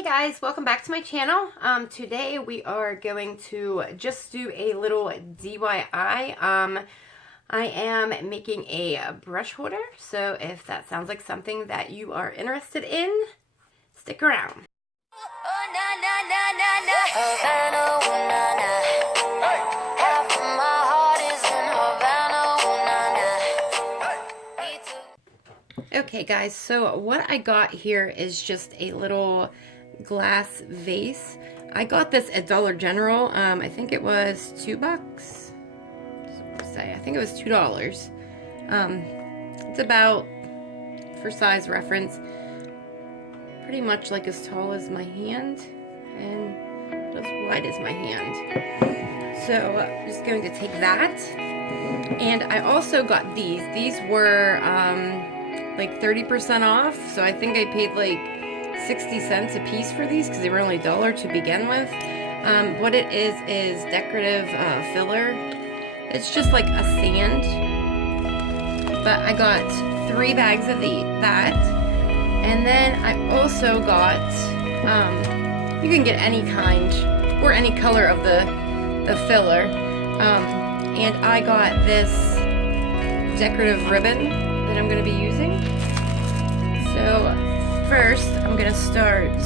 Hey guys, welcome back to my channel. Today we are going to just do a little DIY. I am making a brush holder, so if that sounds like something that you are interested in, stick around. Okay guys, so what I got here is just a little glass vase. I got this at Dollar General. I think it was $2. I think it was $2. It's about, for size reference, pretty much like as tall as my hand and as wide as my hand. So I'm just going to take that. And I also got these. These were like 30% off, so I think I paid like 60 cents a piece for these because they were only $1 to begin with. What it is decorative filler. It's just like a sand, but I got 3 bags of that, and then I also got you can get any kind or any color of the filler, and I got this decorative ribbon that I'm going to be using. So first I'm going to start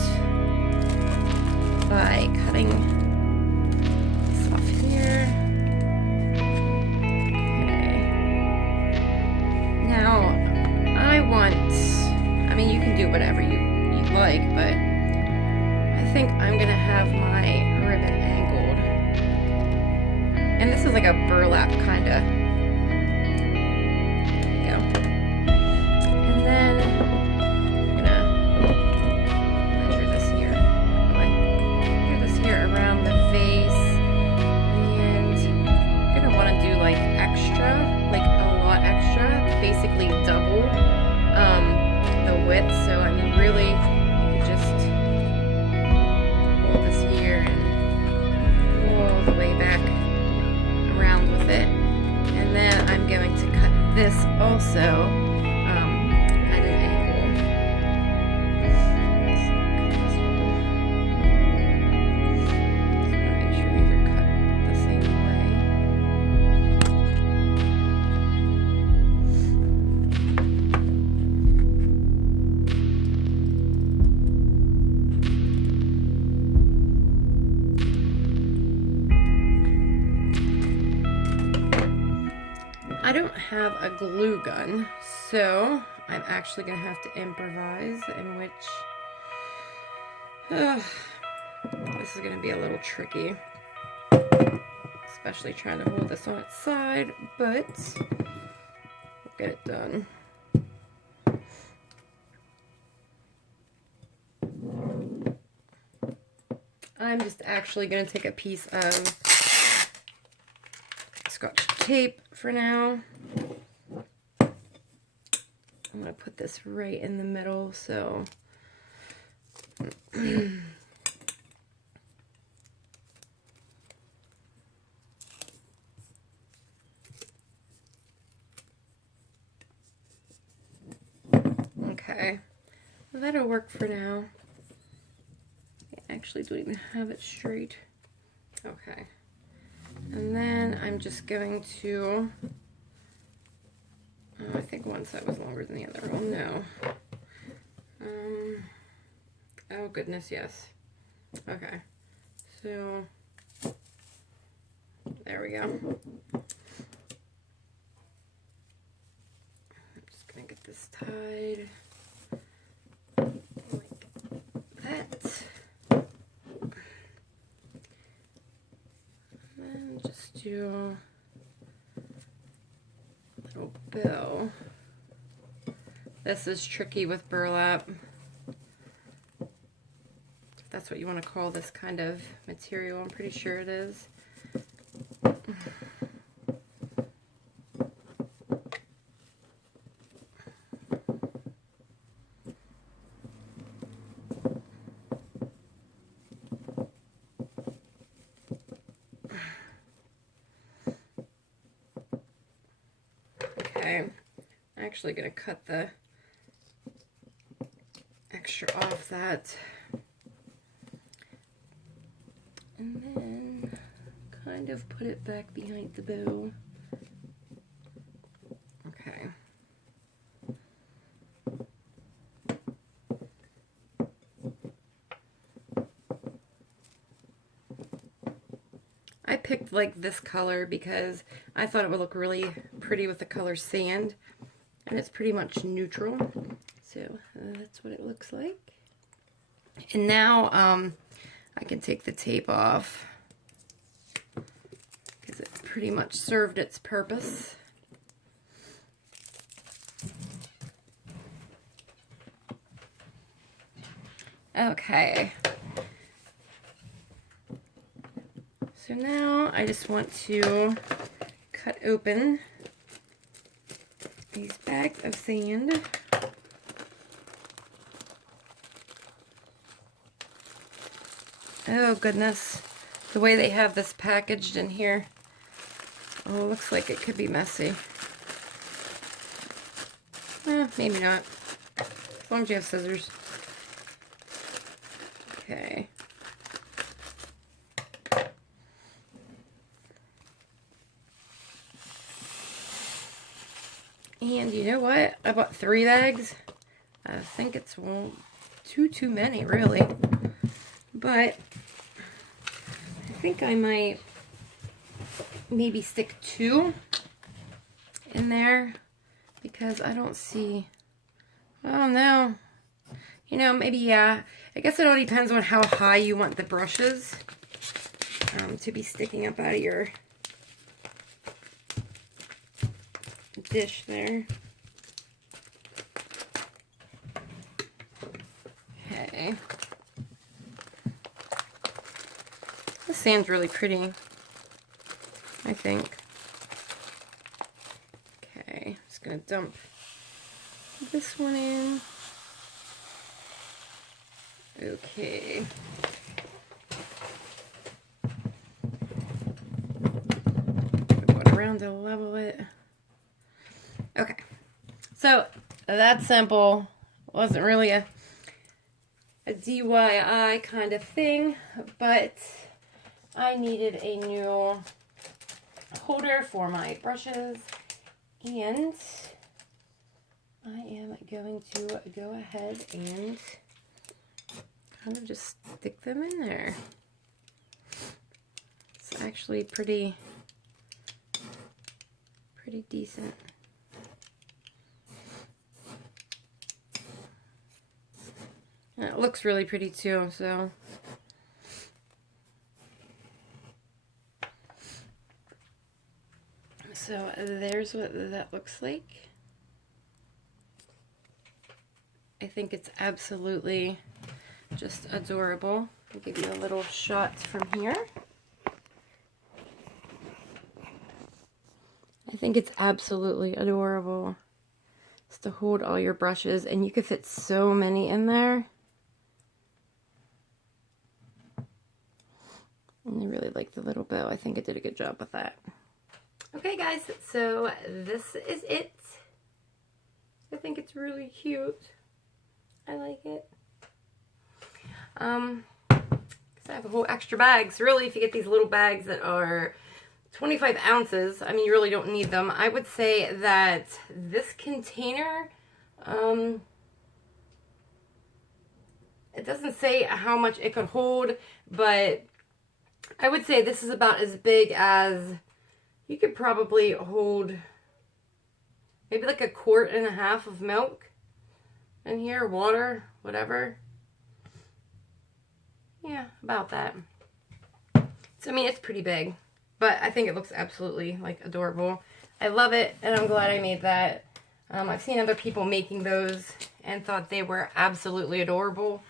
by cutting this off here. Okay. Now I mean you can do whatever you'd like, but I think I'm going to have my ribbon angled. And this is like a burlap kind of. Basically double the width, so I mean really you could just hold this here and go all the way back around with it, and then I'm going to cut this also at an angle. Just make sure these are cut the same way. I don't have a glue gun, so I'm actually going to have to improvise, in which this is going to be a little tricky, especially trying to hold this on its side, but we'll get it done. I'm just actually going to take a piece of Scotch tape for now. I'm going to put this right in the middle, so okay, that'll work for now. I actually don't even have it straight. Okay. And then I'm just going to, I think one side was longer than the other. Oh no. Oh goodness, yes. Okay. So, there we go. I'm just going to get this tied like that. And just do a little bow. This is tricky with burlap. If that's what you want to call this kind of material, I'm pretty sure it is. Okay, I'm actually going to cut the extra off that And then kind of put it back behind the bow. Okay. I picked like this color because I thought it would look really pretty with the color sand, and it's pretty much neutral. So that's what it looks like. And now I can take the tape off because it pretty much served its purpose. Okay. So now I just want to cut open these bags of sand. Oh goodness, the way they have this packaged in here. Oh, it looks like it could be messy. Maybe not. As long as you have scissors. Okay. And you know what? I bought 3 bags. I think it's too many, really. But I think I might maybe stick 2 in there because I don't see. Oh no. You know, maybe, yeah. I guess it all depends on how high you want the brushes to be sticking up out of your dish there. Okay. This sand's really pretty, I think. Okay, just gonna dump this one in. Okay. Going around to level it. Okay, so that's simple. Wasn't really a DIY kind of thing, but I needed a new holder for my brushes, and I am going to go ahead and kind of just stick them in there. It's actually pretty decent. And it looks really pretty too, so. So there's what that looks like. I think it's absolutely just adorable. I'll give you a little shot from here. I think it's absolutely adorable. Just to hold all your brushes, and you could fit so many in there. And I really like the little bow. I think it did a good job with that. Okay guys, so this is it. I think it's really cute. I like it. Because I have a whole extra bag. So really, if you get these little bags that are 25 ounces, I mean, you really don't need them. I would say that this container, it doesn't say how much it could hold, but I would say this is about as big as you could probably hold maybe like 1.5 quarts of milk in here, water, whatever. Yeah, about that. So, I mean, it's pretty big, but I think it looks absolutely, like, adorable. I love it, and I'm glad I made that. I've seen other people making those and thought they were absolutely adorable.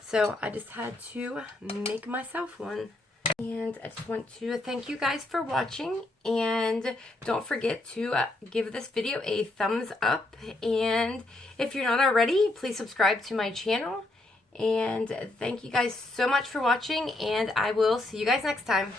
So I just had to make myself one. And I just want to thank you guys for watching, and don't forget to give this video a thumbs up, and if you're not already, please subscribe to my channel. And thank you guys so much for watching, and I will see you guys next time.